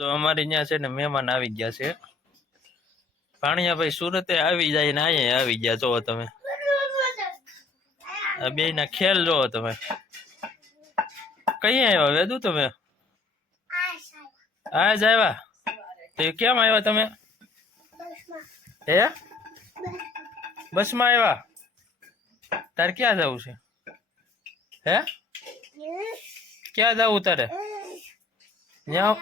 તો અમારી ત્યાં છે ને મહેમાન આવી ગયા છે ભાણિયાભાઈ સુરતે આવી જાય ને અહીંયા આવી ગયા જોવો તમે આ બે ના ખેલ જોવો તમે કઈ આવ્યા વેદુ તમે આજ આવ્યા તો કેમ આવ્યા તમે હે બસમાં આવ્યા તારે ક્યાં જવું છે હે ક્યાં જવું તારે ત્યાં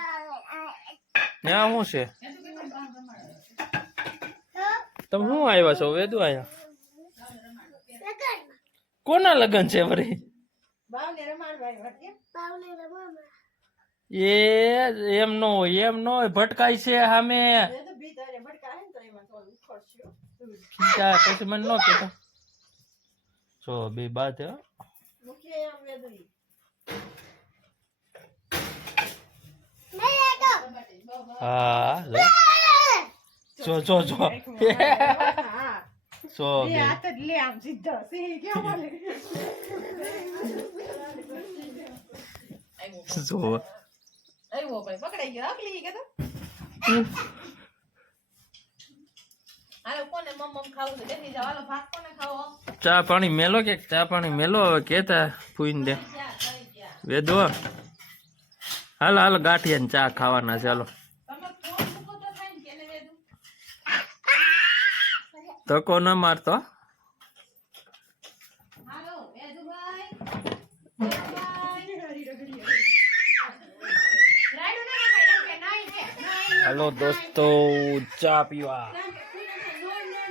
ત્યાં શું છે તમે શું આવ્યા છો વેદુ અહીંયા કોના લગ્ન છે વળી એ એમ નો હોય ભટકાય છે સામે પછી મને ન કેતો જો બે બાત હા જો જો જો જો ચા પાણી મેલો કે ચા પાણી મેલો હવે કેતા ફૂઈને દે વેદો હાલ હાલ ગાંઠિયા ને ચા ખાવાના ચાલો ધક્કો ન મારતો हेलो दोस्तों चा पीवा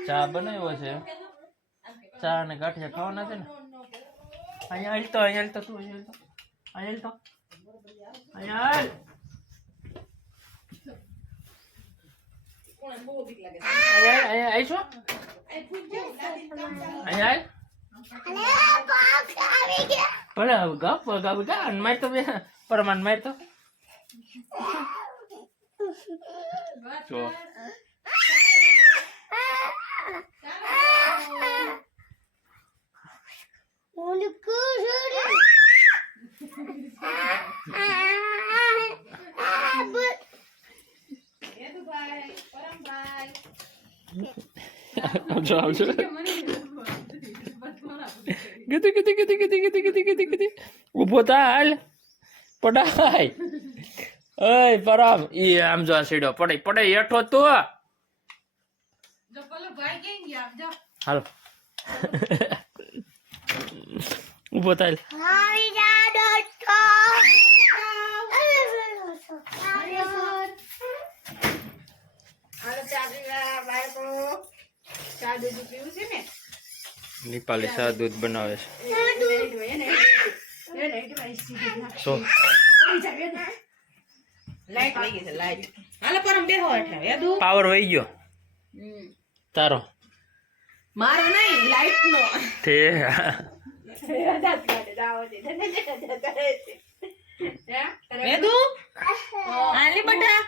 चा बनाव्यो છે ચા ને ગાંઠિયા ખાવાના છે ને અહીંયા હાલ તો તું અહીંયા હાલ અહીંયા આઈશો અહીંયા હાલ ગપ માર તો પરમાન માર તો જો ઉભો થા હાલ પડાય ઓય પરમ ઈ આમ જો સીડો પડે હેઠો તો હાલો ઉભો થાય नेपाली सा दूध बनावे છે લાઈટ વહી ગઈ છે લાઈટ હાલે પરમ બેહો એટલે વેદુ પાવર વહી ગયો તારો મારો નહીં લાઈટ નો તે દાત કાઢે દાવો દે વેદુ આલી બટા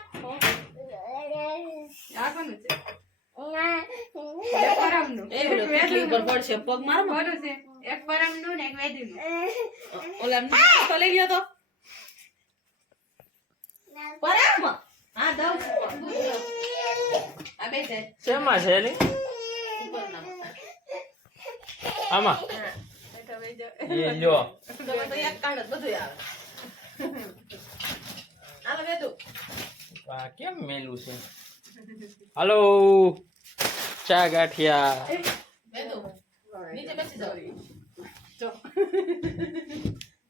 આ કોનું છે એક પરમ નું એ વેદુ ઉપર પડશે પગ મારો મોડું છે એક પરમ નું ને એક વેદુ નું ઓલા તો લઈ ગયો તો પરમ હા દઉં આ બે છે શેમાં છે રે આમાં એ લ્યો તો એક કાઢ બધું આવે હાલો વેદુ આ કેમ મેલું છે હાલો ચા ગાંઠિયા વેદુ નીચે બેસી જાવ જો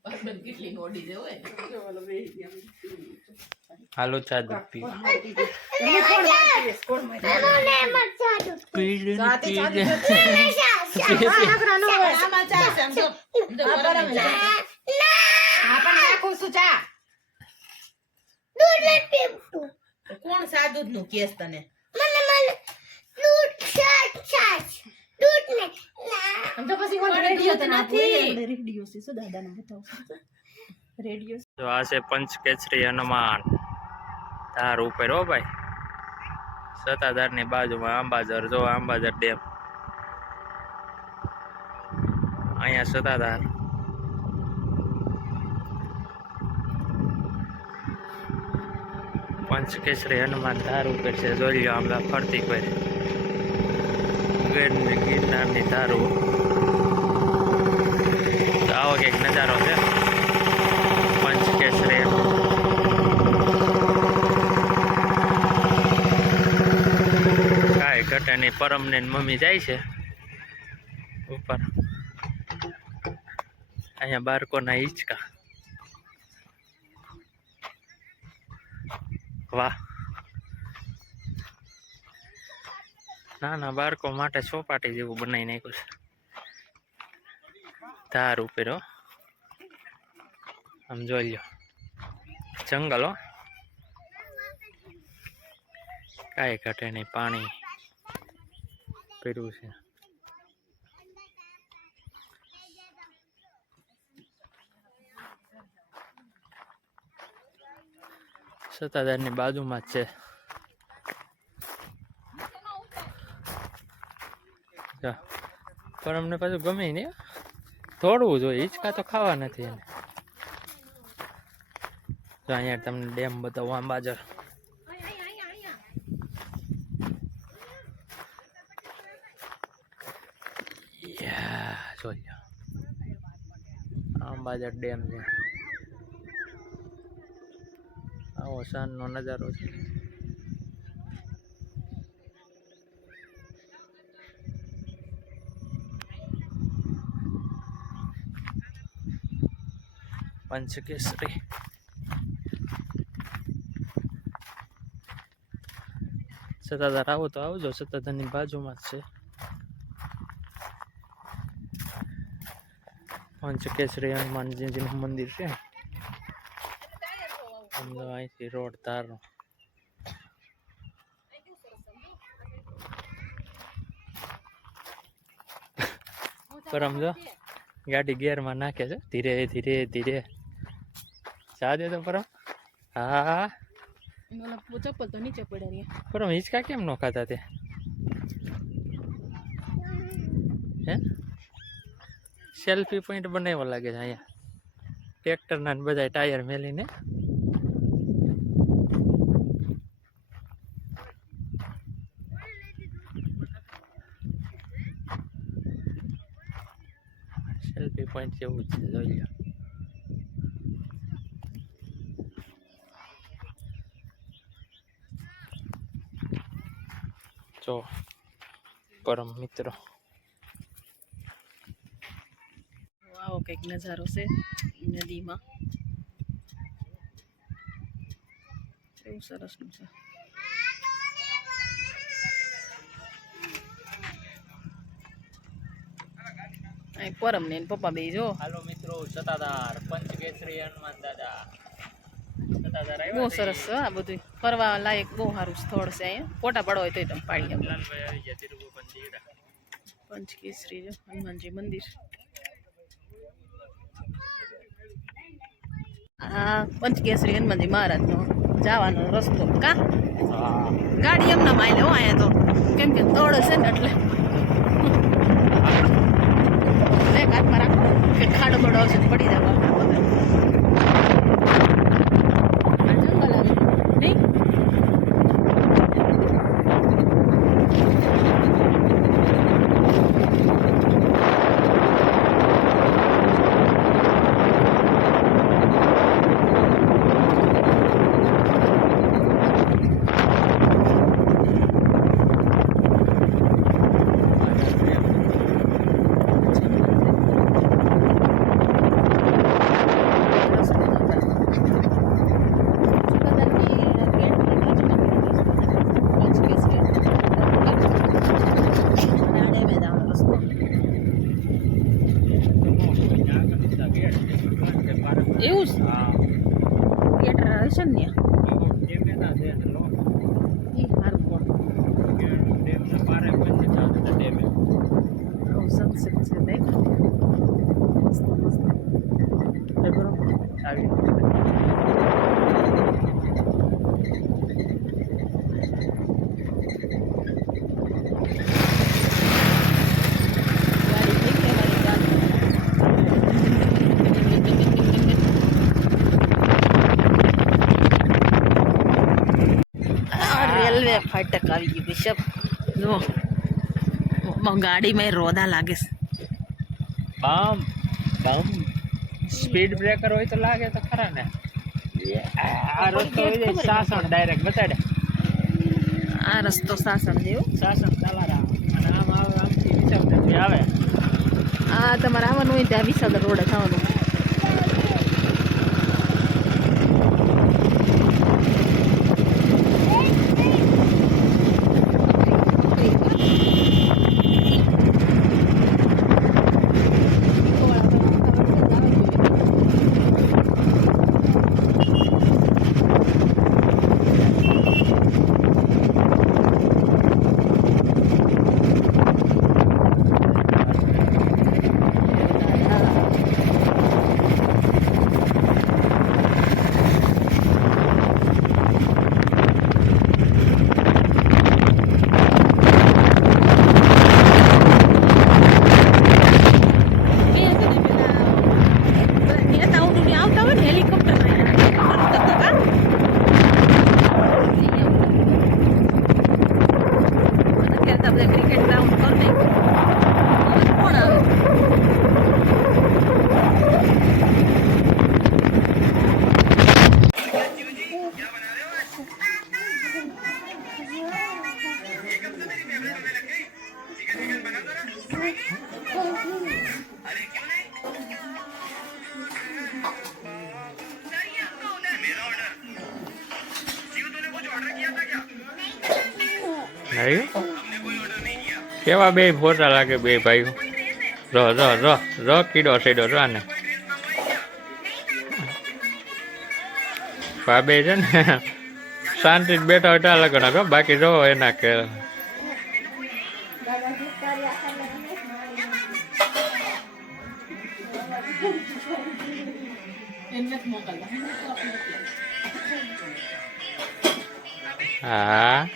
પરબન કેટલી ઓડી દે હોય ચાલો બેસી ગયા હાલો ચા દૂધ પી કોણ સા દૂધ નું કેસ તને આ છે પંચકેસરી હનુમાન ધાર ઉપર હો ભાઈ સતાધાર ની બાજુમાં આંબાજર જો આંબાજર ડેમ અહીંયા સતાધાર પંચકેસરી હનુમાન ધાર ઉપર છે. જોઈ લો આમ ફરતી કોઈ ગિરનારની ધારું. તો આવો કંઈક નજારો છે પંચકેસરી. કાંઈ ઘટે નહીં. પરમને મમ્મી જાય છે ઉપર. અહીંયા બાળકોના હિંચકા. વાહ, નાના બાળકો માટે ચોપાટી જેવું બનાવી નાખ્યું છે ધાર ઉપર. આમ જોઈ લો જંગલ. કાંઈ ઘટે નહીં. પાણી પીરું છે. સત્તાધારની બાજુમાં જ છે. પણ અમને પાછું ગમે નહીં. દોડવું જોઈએ. હિંચકા તો ખાવા નથી એને. તો અહીંયા તમને ડેમ બતાવું. આંબાજર જોઈ લો. આંબાજર ડેમ છે. આવો સાંજનો નજારો છે. પંચકેસરી. સત્તાધાર આવો તો આવજો. સત્તાધારની બાજુમાં જ છે પંચકેસરી હનુમાનજીનું મંદિર છે. અહીંથી રોડ ધારનો. પરમ જો ગાડી ગેરમાં નાખે છે. ધીરે ધીરે ધીરે જા દે તો પરમ. હા ચપ્પલ તો નીચે પડ્યા. પરમ હિંચકા કેમ નો ખાતા તે? હે સેલ્ફી પોઈન્ટ બનાવ્યો લાગે છે અહીંયા. ટ્રેક્ટરના બધા ટાયર મેલીને. સેલ્ફી પોઈન્ટ જેવું જ છે. જોઈ લો. જો પરમ મિત્રો આવો કંઈક નજારો છે નદીમાં. એવું સરસનું છે. અહીં પરમ ને પપ્પા બે જો. હાલો મિત્રો, સત્તાધાર પંચકેસરી હનુમાન દાદા. સત્તાધાર બહુ સરસ છે. આ બધું ફરવા લાયક બહુ સારું સ્થળ છે. અહીંયા ફોટા પડવા હોય તો તમે પાડી આપો. પંચકેસરી જો હનુમાનજી મંદિર. આ પંચકેસરી હનુમાનજી મહારાજનો જવાનો રસ્તો. કા ગાડી એમના માઇલે હો અહીંયા તો. કેમ કે તળ છે ને એટલે એક હાથમાં રાખો કે ખાડો બડો આવશે પડી જવા. જંગલ આવે નહીં. હલવે ફાટક આવી ગયું બિશપ જો ગાડીમાં રોદા લાગે છે બમ બમ સ્પીડ બ્રેકર હોય તો લાગે તો ખરા ને આ રસ્તો સાસણ ડાયરેક્ટ બતાડે આ રસ્તો સાસણ જેવો સાસણ તલારા અને આમ આમથી વિચાર આવે આ તમારે આવવાનું હોય ત્યાં વિસાદર રોડ થવાનું ક્રિકેટ ગ્રાઉન્ડ પર નહીં કોણ આવે કેવા બે ફોટા લાગે બે ભાઈઓ રો રો રો રો કીડો સીડો રો ને બે છે ને શાંતિ બેઠા હોય ત્યાં લગન રો બાકી જો એના કે હા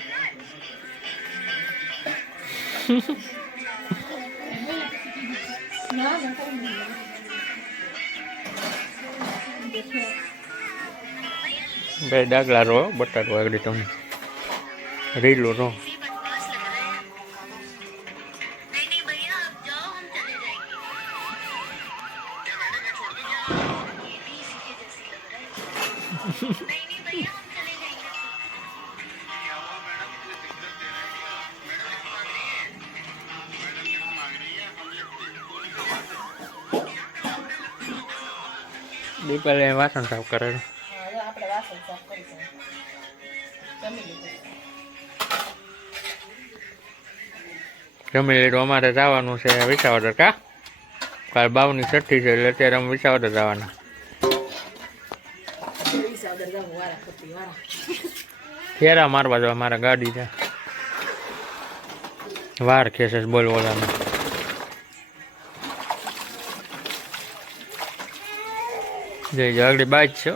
બે ડાગલા રો બટાટો આગળ તમે રીલો રો દીપાલે વાસણ સાફ કરે આપણે વાસણ સાફ કરીશું જમી લીધું અમારે જવાનું છે વિસાવદર કા કાલ બાવની છઠ્ઠી છે એટલે અત્યારે અમે વિસાવદર જવાના ફેરા મારવા જવા મારા ગાડી છે વાર ખેસે બોલ બોલાને જઈ આગળ બાજ છે